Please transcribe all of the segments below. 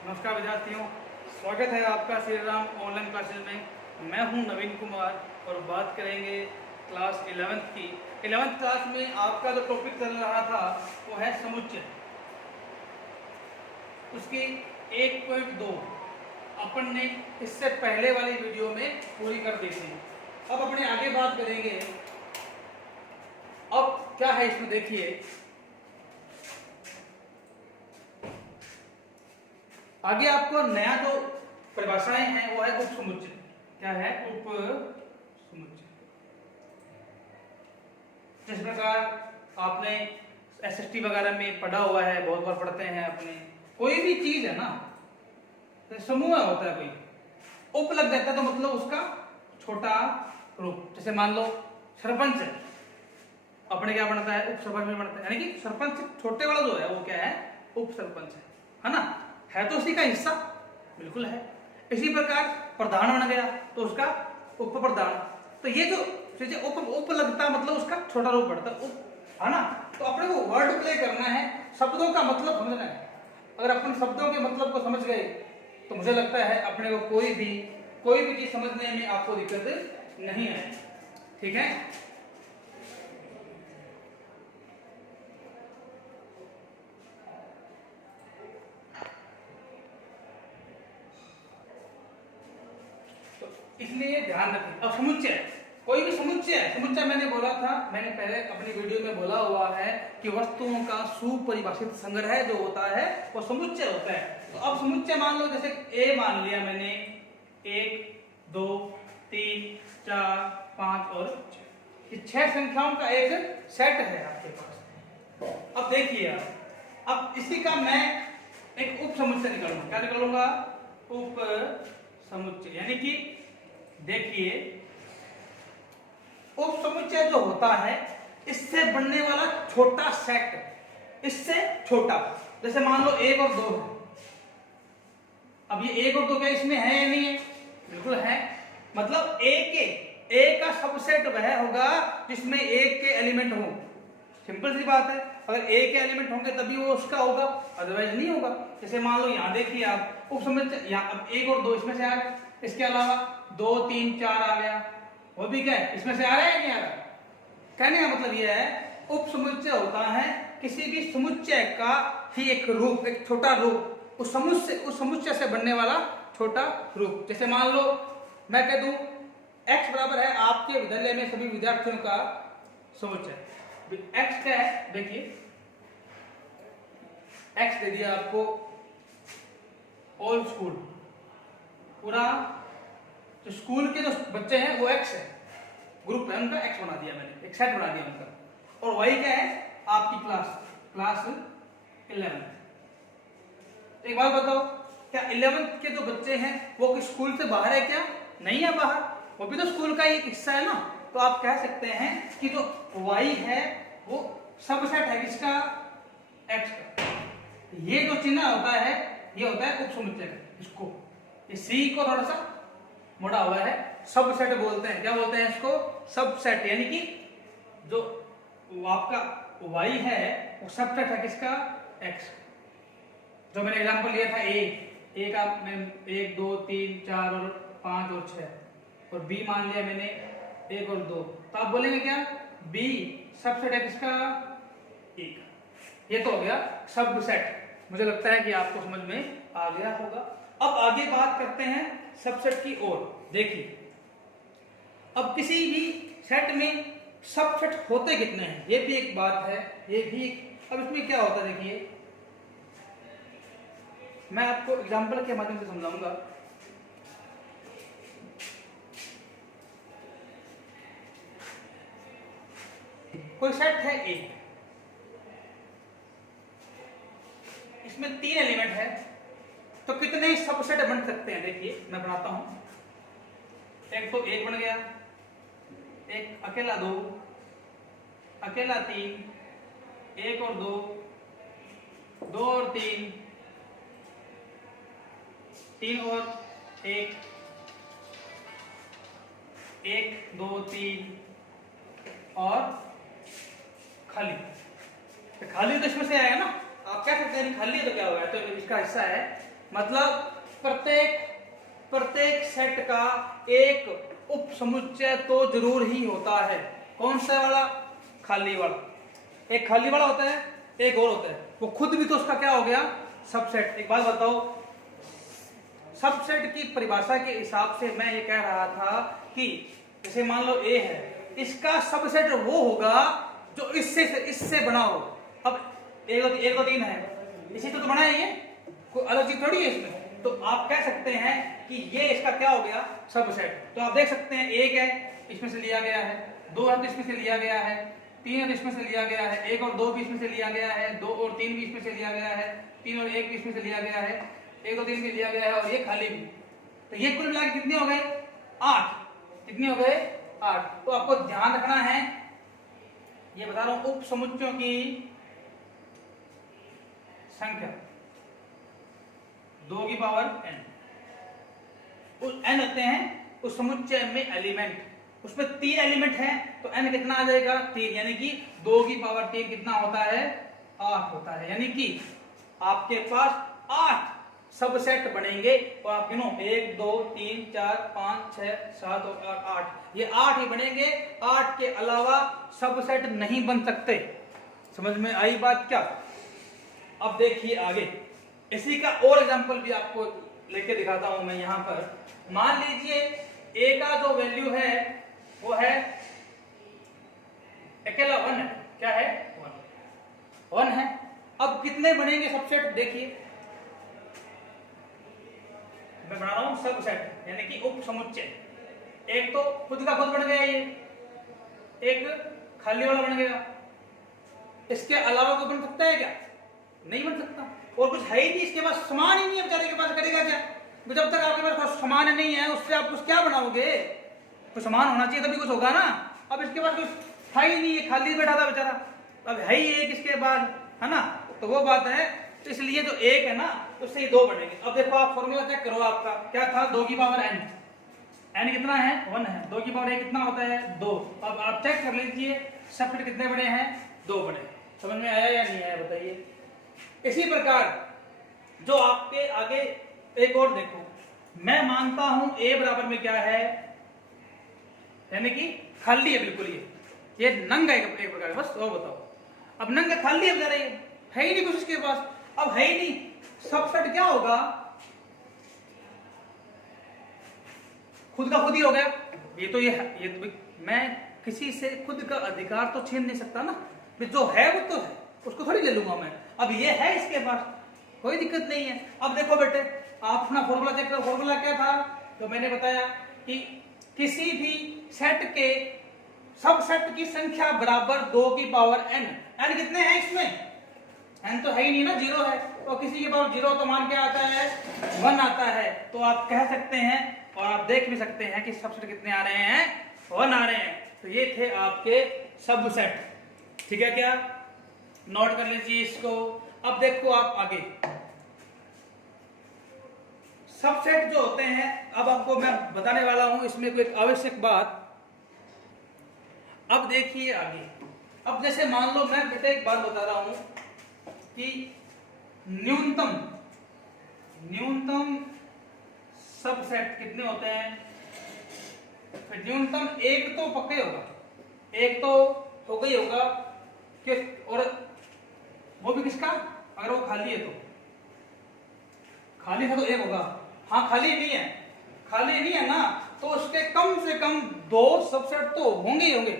नमस्कार विद्यार्थियों, स्वागत है आपका श्री राम ऑनलाइन क्लासेस में। मैं हूं नवीन कुमार और बात करेंगे क्लास 11th की। 11th क्लास में आपका जो टॉपिक चल रहा था वो है समुच्चय। उसकी 1.2 अपन ने इससे पहले वाली वीडियो में पूरी कर दी थी। अब अपने आगे बात करेंगे। अब क्या है इसमें देखिए, आगे आपको नया जो परिभाषाएं हैं वो है उप समुच्चय। क्या है? उप समुच्चय। जिस प्रकार आपने एसएसटी वगैरह में पढ़ा हुआ है, बहुत बार पढ़ते हैं अपने, कोई भी चीज है ना, तो समूह होता है, कोई उप लग जाता है तो मतलब उसका छोटा रूप। जैसे मान लो सरपंच है, अपने क्या बनता है? उप सरपंच में बनता है, यानी कि सरपंच छोटे वाला जो है वो क्या है? उप सरपंच है ना? है तो उसी का हिस्सा, बिल्कुल है। इसी प्रकार प्रधान बन गया तो उसका उप प्रधान। तो ये जो उप लगता मतलब उसका छोटा रूप बढ़ता है, है ना? तो अपने को वर्ड प्ले करना है, शब्दों का मतलब समझना है। अगर अपन शब्दों के मतलब को समझ गए तो मुझे लगता है अपने को कोई भी चीज समझने में आपको दिक्कत नहीं है। ठीक है? इसलिए ध्यान रखें। अब समुच्चय, कोई भी समुच्चय है। समुच्चय मैंने बोला था, मैंने पहले अपनी वीडियो में बोला हुआ है कि वस्तुओं का सुपरिभाषित संग्रह जो होता है वो समुच्चय होता है। तो अब समुच्चय मान लो, जैसे ए मान लिया मैंने, 1 2 3 4 5 और 6, ये 6 संख्याओं का एक सेट है आपके पास। अब देखिए अब इसी का मैं एक उप समुच्चय निकालूंगा। क्या निकालूंगा? उप समुच्चय। यानी कि देखिए, उप समुच्चय जो होता है इससे बनने वाला छोटा सेट, इससे छोटा। जैसे मान लो 1 और 2 है। अब ये 1 और 2 क्या इसमें है या नहीं है? बिल्कुल है। मतलब ए का सबसेट वह होगा जिसमें 1 के एलिमेंट हो। सिंपल सी बात है, अगर ए के एलिमेंट होंगे तभी वो उसका होगा, अदरवाइज नहीं होगा। जैसे मान लो यहाँ देखिए आप, उप समुच्चय यहाँ अब 1 और 2 इसमें से आ गए, इसके अलावा 2 3 4 आ गया, वो भी क्या है? इसमें से आ रहा है या नहीं आ रहा? कहने का मतलब यह है, उप समुच्चय होता है किसी भी समुच्चय का ही एक रूप, एक छोटा रूप, उस समुच्चय से बनने वाला छोटा रूप। जैसे मान लो मैं कह दूं x बराबर है आपके विद्यालय में सभी विद्यार्थियों का समुच्चय। x क्या है? देखिए x दे दिया आपको ऑल स्कूल, पूरा जो स्कूल के जो बच्चे हैं वो x है, ग्रुप है उनका, x बना दिया मैंने, एक सेट बना दिया उनका। और y क्या है? आपकी क्लास 11। एक बात बताओ, क्या 11th के जो बच्चे हैं वो स्कूल से बाहर है क्या? नहीं है बाहर, वो भी तो स्कूल का एक हिस्सा है ना। तो आप कह सकते हैं कि जो y है वो सबसेट है किसका? x का। ये जो चिन्ह होता है ये होता है उप समुच्चय। इसको, ये सी को थोड़ा सा मोड़ा हुआ है, सबसेट बोलते हैं। क्या बोलते हैं इसको? सबसेट। यानी कि जो आपका y है वो सबसेट है किसका? x। जो मैंने एग्जांपल लिया था ए का, मैं 1 2 3 4 और 5 और 6, और बी मान लिया मैंने 1 और 2, तो आप बोलेंगे क्या? बी सबसेट है किसका? ए का। ये तो हो गया सबसेट। मुझे लगता है कि आपको समझ में आ गया होगा। अब आगे बात करते हैं सबसेट की ओर। देखिए, अब किसी भी सेट में सबसेट होते कितने हैं ये भी एक बात है, ये भी। अब इसमें क्या होता है देखिए, मैं आपको एग्जांपल के माध्यम से समझाऊंगा। कोई सेट है ए, इसमें 3 एलिमेंट है, तो कितने सबसेट बन सकते हैं? देखिए मैं बनाता हूं। एक तो 1 बन गया, एक अकेला 2, अकेला 3, 1 और 2, 2 और 3, 3 और 1, 1 2 3 और खाली। तो खाली तो इसमें से आएगा ना। आप कह सकते हैं खाली है तो क्या होगा? तो इसका हिस्सा है मतलब प्रत्येक सेट का एक उप समुच्चय तो जरूर ही होता है। कौन सा वाला? खाली वाला। एक खाली वाला होता है, एक और होता है, वो खुद भी तो उसका क्या हो गया? सबसेट। एक बात बताओ, सबसेट की परिभाषा के हिसाब से मैं ये कह रहा था कि जैसे मान लो ए है, इसका सबसेट वो होगा जो इससे बना हो। अब एक दो तीन है, इसी तो बना है, ये कोई अलग चीज थोड़ी है इसमें। तो आप कह सकते हैं कि ये इसका क्या हो गया? सबसेट। तो आप देख सकते हैं, एक है इसमें से लिया गया है, दो है तो इसमें से लिया गया है, तीन है तो इसमें से लिया गया है, एक और दो भी इसमें से लिया गया है, दो और तीन भी इसमें से लिया गया है, तीन और एक भी इसमें से लिया गया है, एक दो तीन भी लिया गया है, और ये खाली भी। तो ये कुल मिला के कितने हो गए? 8। कितने हो गए? 8। तो आपको ध्यान रखना है, ये बता रहा हूं, उप समुच्चयों की संख्या 2 की पावर n। उस n होते हैं उस समुच्चय में एलिमेंट, उसमें 3 एलिमेंट हैं, तो n कितना आ जाएगा? 3। यानी कि 2 की पावर 3 कितना होता है? 8 होता है। यानी कि आपके पास 8 सबसेट बनेंगे, और आप गिनो 1 2 3 4 5 6 7 और 8, ये 8 ही बनेंगे। 8 के अलावा सबसेट नहीं बन सकते। समझ में आई बात क्या? अब देखिए आगे, इसी का और एग्जांपल भी आपको लेके दिखाता हूं मैं यहां पर। मान लीजिए a का जो वैल्यू है वो है अकेला 1 है। क्या है? 1 है। अब कितने बनेंगे सबसेट? देखिए मैं बना रहा हूं सबसेट, यानी कि उप समुच्चय। एक तो खुद का खुद बन गया, ये एक खाली वाला बन गया। इसके अलावा कोई बन सकता है क्या? नहीं बन सकता। और कुछ है ही नहीं इसके पास, सामान ही नहीं है बेचारे के पास, करेगा क्या? जब तक आपके पास कुछ सामान नहीं है, उससे आप कुछ क्या बनाओगे? कुछ सामान होना चाहिए तभी कुछ होगा ना। अब इसके पास कुछ था ही नहीं, ये खाली बैठा था बेचारा। अब है ही एक इसके बाद, है ना? तो वो बात है, तो इसलिए जो एक है ना, उससे ही 2 बनेंगे। अब देखो आप फॉर्मूला चेक करो, आपका क्या था? 2 की पावर n। n कितना है? 1 है। 2 की पावर a कितना होता है? 2। अब आप चेक कर लीजिए सबसेट कितने बने हैं? 2 बने। समझ में आया या नहीं आया बताइए? इसी प्रकार जो आपके आगे एक और देखो, मैं मानता हूं a बराबर में क्या है? यानी कि खाली है बिल्कुल, ये नंगा है एक प्रकार। बस और बताओ, अब नंगा खाली है बेचारा, ये है ही नहीं कुछ इसके पास। अब है ही नहीं, सबसेट क्या होगा? खुद का खुद ही हो गया। ये तो मैं किसी से खुद का अधिकार तो छीन नहीं सकता ना, जो है वो तो है, उसको थोड़ी ले लूंगा मैं। अब ये है इसके पास, कोई दिक्कत नहीं है। अब देखो बेटे, आप अपना फॉर्मूला चेक करो। फॉर्मूला क्या था? तो मैंने बताया कि किसी भी सेट के सबसेट की संख्या बराबर 2 की पावर n। n कितने हैं इसमें? n तो है ही नहीं ना, 0 है। और किसी की पावर 0 तो मान क्या आता है? 1 आता है। तो आप कह सकते हैं और आप देख भी सकते हैं कि सबसेट कितने आ रहे हैं? 1 आ रहे हैं। तो ये थे आपके सबसेट। ठीक है क्या? नोट कर लीजिए इसको। अब देखो आप आगे सबसेट जो होते हैं, अब आपको मैं बताने वाला हूं इसमें कोई आवश्यक बात। अब देखिए आगे, अब जैसे मान लो मैं बेटे एक बात बता रहा हूं कि न्यूनतम सबसेट कितने होते हैं? फिर न्यूनतम एक तो पक्का ही होगा, एक तो होगा ही होगा कि, और वो भी किसका? अगर वो खाली है तो, खाली है तो एक होगा। हाँ खाली नहीं है ना, तो उसके कम से कम 2 सबसेट तो होंगे ही होंगे।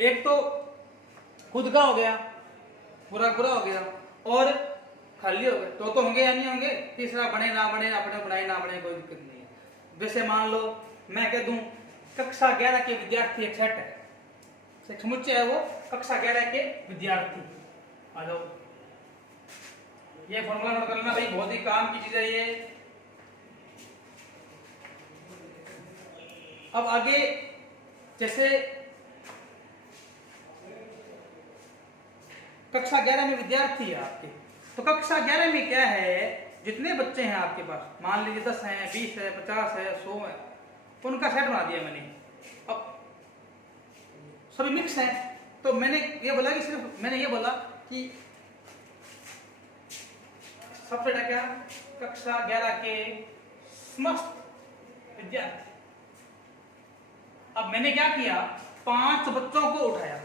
एक तो खुद का हो गया, पूरा हो गया, और खाली हो गया, तो होंगे या नहीं होंगे। तीसरा बने ना बने, अपने बनाए ना बने, कोई दिक्कत नहीं है। जैसे मान लो मैं कह दूं कक्षा 11 के विद्यार्थी एक सेट है, एक समुच्चय है वो कक्षा 11 के विद्यार्थी। आ जाओ, ये फॉर्मूला नोट कर लेना भाई, बहुत ही काम की चीज है ये। अब आगे जैसे कक्षा 11 में विद्यार्थी है आपके, तो कक्षा 11 में क्या है? जितने बच्चे हैं आपके पास, मान लीजिए 10 हैं, 20 है, 50 है, 100 है, उनका सेट बना दिया मैंने। अब सभी मिक्स हैं, तो मैंने ये बोला कि सिर्फ मैंने ये बोला कि सबसेट है क्या? कक्षा 11 के समस्त विद्यार्थी। अब मैंने क्या किया, 5 बच्चों को उठाया।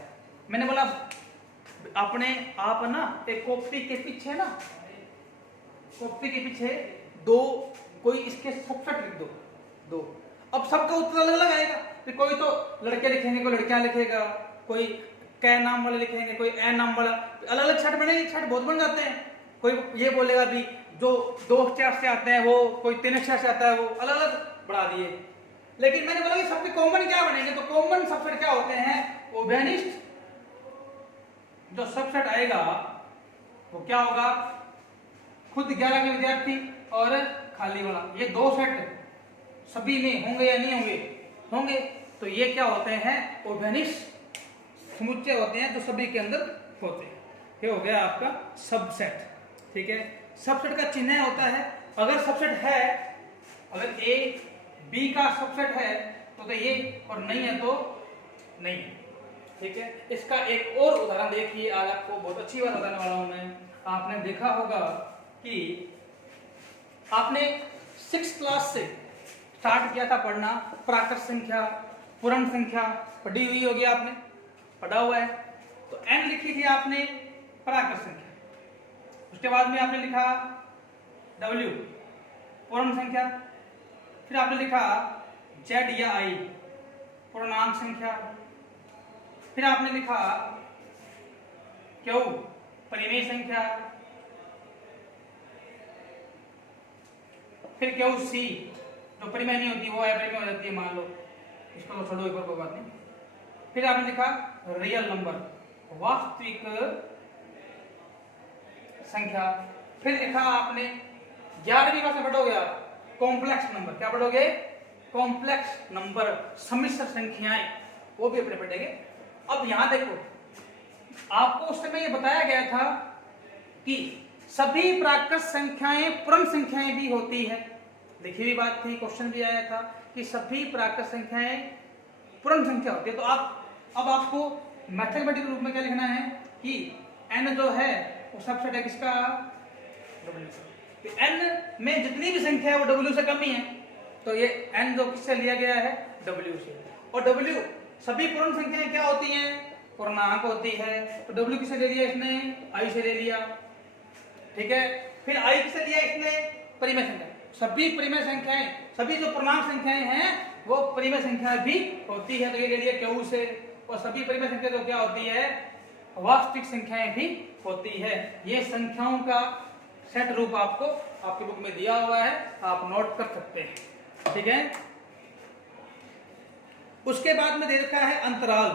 मैंने बोला अपने आप ना एक कॉपी के पीछे ना, कॉपी के पीछे 2 कोई इसके सबसेट लिख दो। अब सबका उत्तर अलग अलग आएगा। फिर कोई तो लड़के लिखेंगे, कोई लड़कियां लिखेगा, कोई कै नाम वाले लिखेंगे, कोई ए नाम वाला, अलग अलग सेट बनेंगे। सेट बहुत बन जाते हैं। कोई ये बोलेगा भी जो 2 अक्षर से आते हैं वो, कोई 3 अक्षर से आता है वो, अलग अलग बढ़ा दिए। लेकिन मैंने बोला कि सबके कॉमन क्या बनेंगे, तो कॉमन सबसेट क्या होते हैं, उभयनिष्ठ जो सबसेट आएगा वो क्या होगा, खुद 11 के विद्यार्थी और खाली वाला। ये 2 सेट सभी में होंगे या नहीं होंगे, होंगे। तो ये क्या होते हैं, उभयनिष्ठ समुच्चय होते हैं जो सभी के अंदर होते हैं। ये हो गया आपका सबसेट। ठीक है, सबसेट का चिन्ह होता है, अगर सबसेट है, अगर ए बी का सबसेट है तो ये, और नहीं है तो नहीं। ठीक है, इसका एक और उदाहरण देखिए, आज आपको बहुत अच्छी बात बताने वाला हूं मैं। आपने देखा होगा कि आपने 6th क्लास से स्टार्ट किया था पढ़ना, प्राकृत संख्या, पूर्ण संख्या पढ़ी हुई होगी, आपने पढ़ा हुआ है। तो n लिखी थी आपने प्राकृत संख्या, उसके बाद में आपने लिखा w पूर्ण संख्या, फिर आपने लिखा z या i पूर्णांक संख्या, फिर आपने लिखा q परिमेय संख्या, फिर QC जो परिमेय नहीं होती वो अपरिमेय हो जाती है, मान लो, इसको तो छोड़ो, एक और कोई बात नहीं। फिर आपने लिखा रियल नंबर वास्तविक संख्या, फिर लिखा आपने 11वीं क्लास में पढ़ोगे आप कॉम्प्लेक्स नंबर। क्या पढ़ोगे, कॉम्प्लेक्स नंबर, सम्मिश्र संख्याएं, वो भी अपने पढ़ेंगे। अब यहां देखो, आपको उस समय ये बताया गया था कि सभी प्राकृत संख्याएं पूर्ण संख्याएं भी होती है। लिखी हुई बात थी, क्वेश्चन भी आया था कि सभी प्राकृत संख्याएं पूर्ण संख्या होती है। तो अब आपको मैथमेटिकल रूप में क्या लिखना है कि n जो है वो सबसेट है किसका, w। n में जितनी भी संख्या है वो w से कम ही है, तो ये n जो किससे लिया गया है, w से। और w सभी पूर्ण संख्याएं क्या होती हैं, पूर्णांक होती है। तो w किसे ले लिया इसने, i से ले लिया। ठीक है, फिर i किसे लिया इसने, परिमेय संख्या। सभी परिमेय संख्याएं, सभी जो पूर्णांक संख्याएं हैं वो परिमेय संख्या भी होती है, तो ये ले लिया q से। और सभी परिमेय संख्या जो क्या होती है, वास्तविक संख्याएं भी होती है। ये संख्याओं का सेट रूप आपको आपके बुक में दिया हुआ है, आप नोट कर सकते हैं। ठीक है, उसके बाद में दे रखा है अंतराल।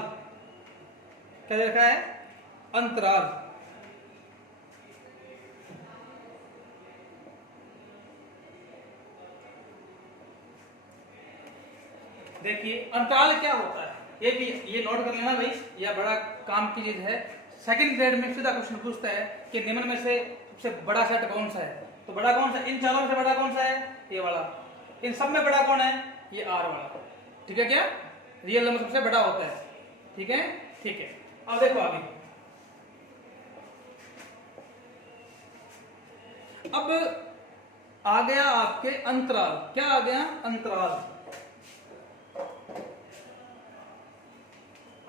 क्या दे रखा है, अंतराल। देखिए अंतराल क्या होता है, ये भी ये नोट कर लेना भाई, यह बड़ा काम की चीज है। सेकंड ग्रेड में सीधा क्वेश्चन पूछता है कि निम्न में से सबसे बड़ा सेट कौन सा है, तो बड़ा कौन सा, इन चारों में से बड़ा कौन सा है, ये वाला। इन सब में बड़ा कौन है, ये R वाला। ठीक है, क्या रियल नंबर सबसे बड़ा होता है। ठीक है, ठीक है। अब देखो आगे, अब आ गया आपके अंतराल। क्या आ गया, अंतराल।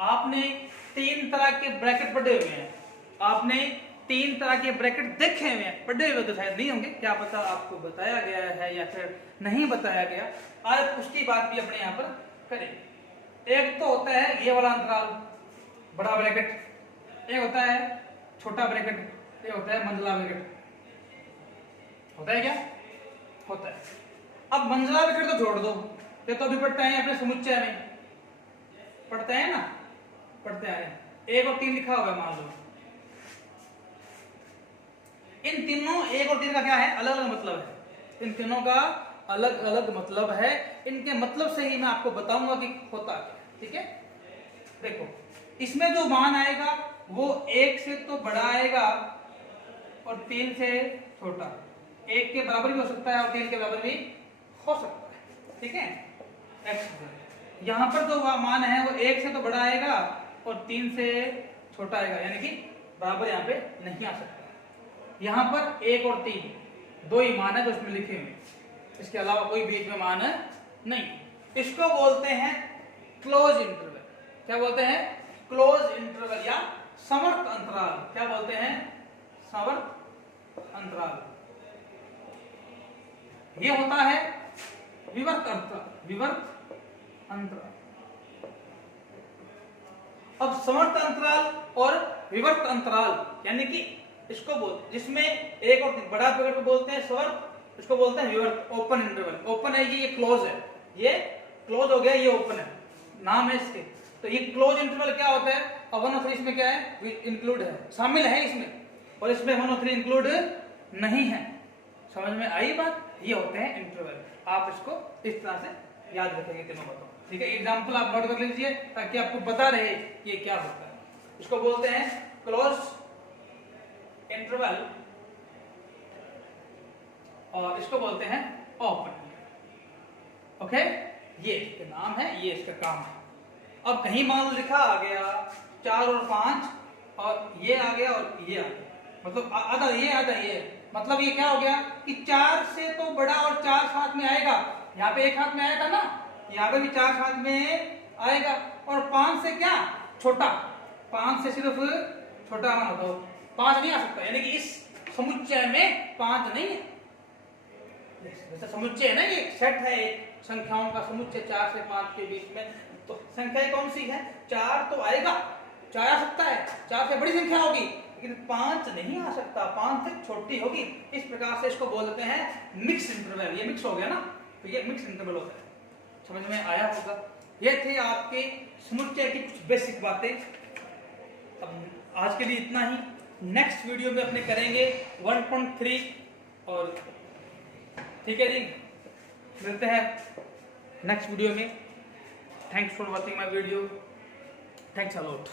आपने 3 तरह के ब्रैकेट पढ़े हुए हैं, आपने 3 तरह के ब्रैकेट देखे हुए हैं, पढ़े हुए तो शायद नहीं होंगे, क्या पता आपको बताया गया है या फिर नहीं बताया गया। आज उसकी बात भी अपने यहाँ पर करें। एक तो होता है ये वाला अंतराल, बड़ा ब्रैकेट, एक होता है छोटा ब्रैकेट, एक होता है मंझला ब्रैकेट। होता है क्या, होता है। अब मंझला ब्रैकेट तो छोड़ दो, ये तो अभी पढ़ते हैं अपने समुच्चय में, पढ़ते हैं ना, पढ़ते हैं। 1 और 3 लिखा हुआ है, मान लो। इन तीनों 1 और 3 का क्या है, अलग अलग मतलब है। इन तीनों का अलग अलग मतलब है, इनके मतलब से ही मैं आपको बताऊंगा कि होता क्या। ठीक है, देखो इसमें जो मान आएगा वो 1 से तो बड़ा आएगा और 3 से छोटा। 1 के बराबर भी हो सकता है और 3 के बराबर भी हो सकता है। ठीक है, x यहाँ पर जो मान है वो 1 से तो बड़ा आएगा और 3 से छोटा आएगा, यानी कि बराबर यहाँ पे नहीं आ सकता। यहाँ पर 1 और 3 दो ही मान है जो इसमें लिखे हुए, इसके अलावा कोई बीच में मान नहीं। इसको बोलते हैं क्लोज इंटरवल। क्या बोलते हैं? क्लोज इंटरवल या समवर्त अंतराल। क्या बोलते हैं? समवर्त अंतराल। ये होता है विवर्त अंतराल। विवर्त अंतराल। अब समवर्त अंतराल और विवर्त अंतराल यानी कि इसको जिसमें एक और बड़ा पीरियड को बोलते हैं समवर्त, इसको बोलते हैं विवर्त। Open interval. ओपन है ये क्लोज है, ये क्लोज हो गया, ये ओपन है, नाम है इसके। तो ये क्लोज इंटरवल क्या होता है? अब 1 और 3 इसमें क्या है? इंक्लूड है, शामिल है इसमें, और इसमें 1 और 3 इंक्लूड नहीं है। समझ में आई बात? ये होते हैं इंटरवल। आप इसको इस तरह से याद रखेंगे तीनों बातों। ठीक है, एग्जाम्पल आप नोट कर लीजिए ताकि आपको पता रहे ये क्या होता है। इसको बोलते हैं क्लोज इंटरवल और इसको बोलते हैं ओपन। ओके, ये इसके नाम है, ये इसका काम है। अब कहीं मान लो लिखा आ गया 4 और 5 और ये आ गया और ये आ गया, मतलब आधा ये, मतलब ये क्या हो गया कि 4 से तो बड़ा और 4 साथ में आएगा। यहाँ पे एक हाथ में आया था ना, यहाँ पे भी 4 साथ में आएगा। और 5 से क्या? छोटा। 5 से सिर्फ छोटा मान होता, 5 नहीं आ सकता। यानी कि इस समुच्चय में 5 नहीं है। जैसे समुच्चय है ना, ये सेट है एक संख्याओं का समुच्चय 4 से 5 के बीच में, तो संख्या कौन सी है? 4 तो आएगा, 4 आ सकता है, 4 से बड़ी संख्या होगी, लेकिन 5 नहीं आ सकता, 5 से छोटी होगी। इस प्रकार से इसको बोलते हैं मिक्स इंटरवल। ये मिक्स हो गया ना, तो ये मिक्स इंटरवल होता है। समझ में आया होगा? ये थे आपके समुच्चय की कुछ बेसिक बातें। अब आज के लिए इतना ही। नेक्स्ट वीडियो में अपने करेंगे 1.3 और ठीक है जी, मिलते हैं नेक्स्ट वीडियो में। Thanks for watching my video. Thanks a lot.